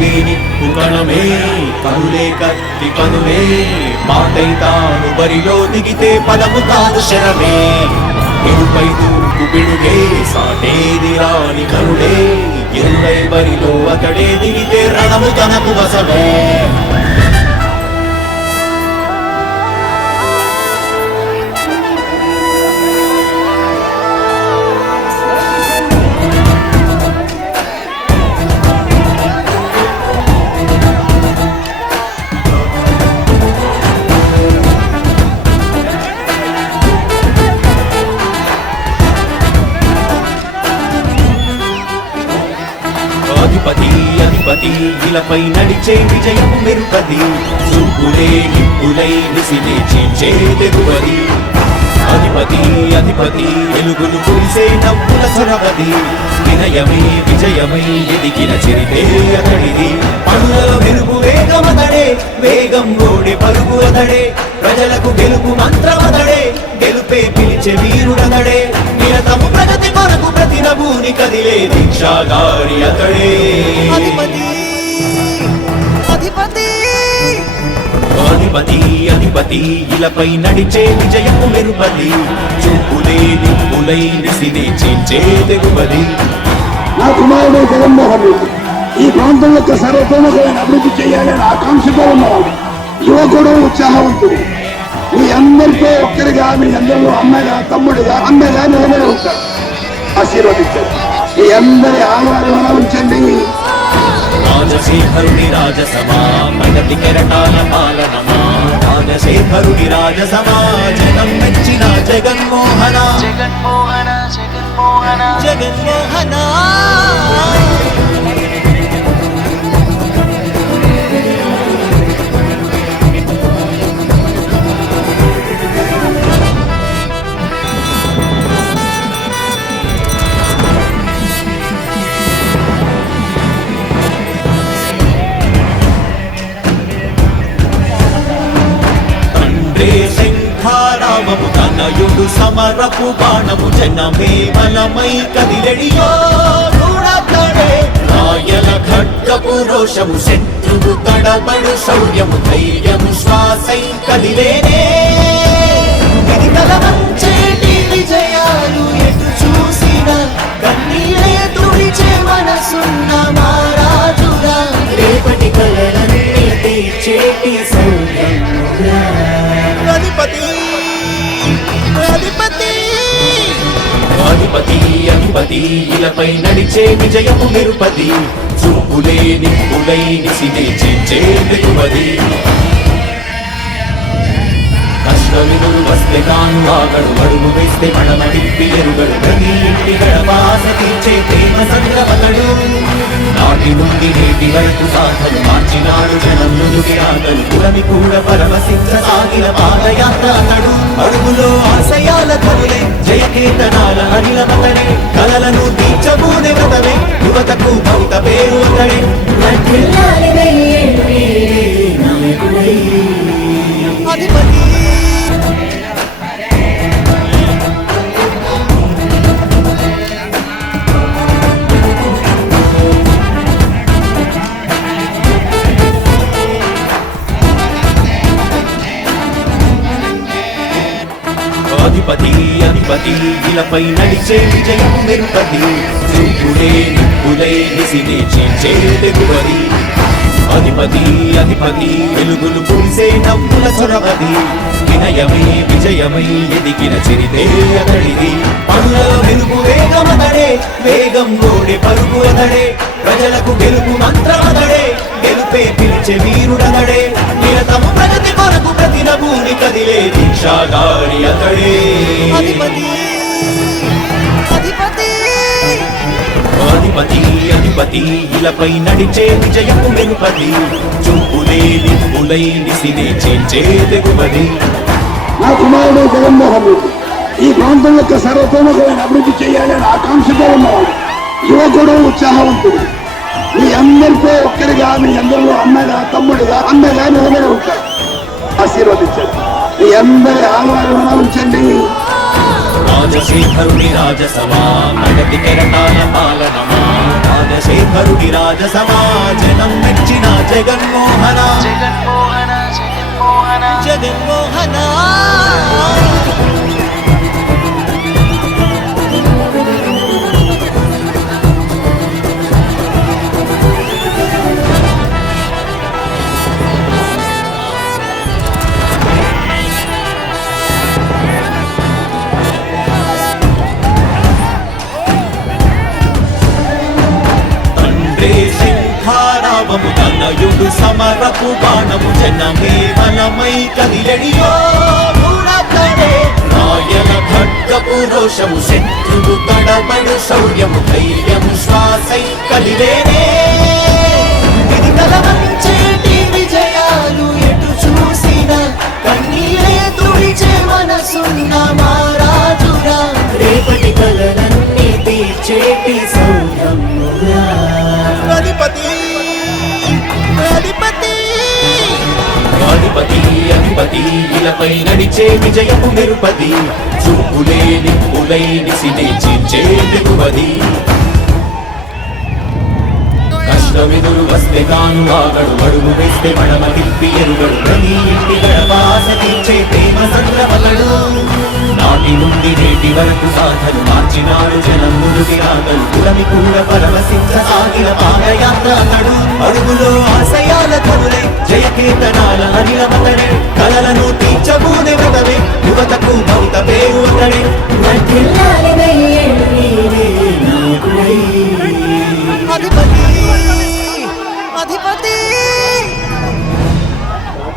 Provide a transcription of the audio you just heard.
లేని కుకణమే కనులే కత్తి కనులే మాటై తాను బరిలో దిగితే పదము కాదు శరమే ఎరుపై దూకు పిడుగే సాటేది రాని కనుడే ఎరుపై బరిలో అతడే దిగితే రణము తనకు వసమే అధిపతి అధిపతి ఇలపై నడిచే విజయము మెరుపది చూపులే నిప్పులై విసిలే చీల్చే తెగువది అధిపతి అధిపతి వెలుగులు కురిసే నవ్వుల చొరవది వినయమే విజయమై ఎదిగిన చరితే అతడిది పనులలో మెరుగు వేగమతడే వేగం ఓడే పరుగు అతడే ప్రజలకు గెలుపు మంత్రమతడే గెలుపే పిలిచే వీరుడతడే నిరతము ప్రగతి కొరకు ప్రతి నభూని కదిలే దీక్షాగారి అతడే అధిపతి అధిపతి అధిపతి అధిపతి ఇలపై నడిచే విజయము మెరుపది చూపులే నిప్పులై విసిలే చీల్చే తెగువది నా కుమారుడు జగన్మోహన్ రెడ్డి ఈ ప్రాంతం యొక్క సర్వతోముఖమైన అభివృద్ధి చేయాలని ఆకాంక్షతో ఉన్నవాడు యువకుడు ఉత్సాహవంతుడు మీ అందరితో ఒక్కరిగా మీ అందరిలో అమ్మగా తమ్ముడిగా అమ్మగా నిలబడి ఉంటారు ఆశీర్వదించండి మీ అందరి ఆధారణ ఉంచండి రాజశేఖరుడి రాజసమా ప్రగతి కెరటాల పాలనమా రాజశేఖరుడి రాజసమా జగం మెచ్చిన జగన్మోహన జగన్మోహన జగన్మోహన జగన్మోహన శంఖారావము తనయుడు సమరపు బాణము జనమే బలమై కదిలెడియో చూడతడే రాయల ఖడ్గపు రోషము శత్రువు తడబడు శౌర్యము ధైర్యము శ్వాసై కదిలేనే ఇది కలవంచేటి విజయాలు ఎటు చూసిన కన్నీరే తుడిచే మనసున్న మహారాజుగా రేపటి కలలన్నీ తీర్చేటి సౌర్యముగా అధిపతి అధిపతి అధిపతి అధిపతి ఇలపై నడిచే విజయము మెరుపది చూపులే నిప్పులై నిసినే చీల్చే తెగువది కష్టవినులు వస్తే తాను ఆగడు అడుగు వేస్తే మడమడిప్పి ఎరుగడు ప్రతి ఇంటి గడపాస తీర్చే ప్రేమ సంద్రమతడు నాటి నుండి నేటి వరకు సాధలు మార్చినాడు జనం నుదుటి ఆగలు పురమి కూడా పరవశించ సాగిన పాదయాత్ర అతడు అడుగులో ఆశయాల కరులే జయకేతనాల అనిలమతడే కలలను తీర్చబూనే వ్రతమే యువతకు భవిత పేరు అతడే అధిపతి అధిపతి అధిపతి ఇలపై నడిచే విజయము మెరుపది చూపులే నిప్పులై నిసినే చీల్చే తెగువది అధిపతి అధిపతి వెలుగులు కురిసే నవ్వుల చొరవది వినయమై విజయమై ఎదిగిన చరితే అతడిది పనులలో వెలుగు వేగమతడే వేగం ఓడే పరుగు అతడే ప్రజలకు గెలుపు మంత్రమతడే గెలుపే పిలిచే వీరుడతడే నిరతము ప్రగతి కొరకు ప్రతి నభూని కదిలే దీక్షాగారి అతడే అధిపతి అధిపతి అధిపతి అధిపతి ఇలపై నడిచే విజయము మెరుపది చూపులే నిప్పులై నిసినే చీల్చే తెగువది నా కుమారుడు జగన్మోహన్ రెడ్డి ఈ ప్రాంతం యొక్క సర్వతోముఖమైన అభివృద్ధి చేయాలని ఆకాంక్షతో ఉన్నవాడు యువకుడు ఉత్సాహవంతుడు మీ అందరితో ఒక్కరిగా మీ అందరిలో అమ్మగా తమ్ముడిగా అమ్మగా నిలబడి ఉంటారు ఆశీర్వదించండి మీ అందరి ఆధారణ ఉంచండి రాజశేఖరుని రాజసమా ప్రగతి కెరటాల పాలనమా చంద్రశేఖరుడి రాజసమాజనం మెచ్చిన జగన్మోహన జగన్మోహన జగన్మోహన జగన్మోహన తండ్రే శంఖారావము తనయుడు సమరపు బాణము జనమే బలమై కదిలెడియో మూడతడే రాయల ఖడ్గపు రోషము శత్రువు తడబడు శౌర్యము ధైర్యము శ్వాసై కలివేనే ఇది కలవంచేటి విజయాలు ఎటు చూసిన కన్నీరే తుడిచే మనసున్న మారాజురా రేపటి కలలన్నీ తీర్చేటి సౌర్యముగా అధిపతి అధిపతి అధిపతి అధిపతి ఇలపై నడిచే విజయపు మెరుపది చూపులే నిప్పులై నిసినే చీల్చే దిగువది కష్టమెదురు వస్తే తాను ఆగడు అడుగు వేస్తే మడమ తిప్పి ఎరుగడు ప్రతి ఇంటి గడపాస తీర్చే ప్రేమ సంద్రమతడు నాటి నుండి నేటి వరకు సాధను మార్చినాడు జనం ముందుకి రాగలు కులమి కూడా పరవశించసాగిన పాదయాత్ర అతడు అడుగులో ఆశయాల కనులై జయకేతనాల అనిలమతడే కలలను తీర్చబూనే వ్రత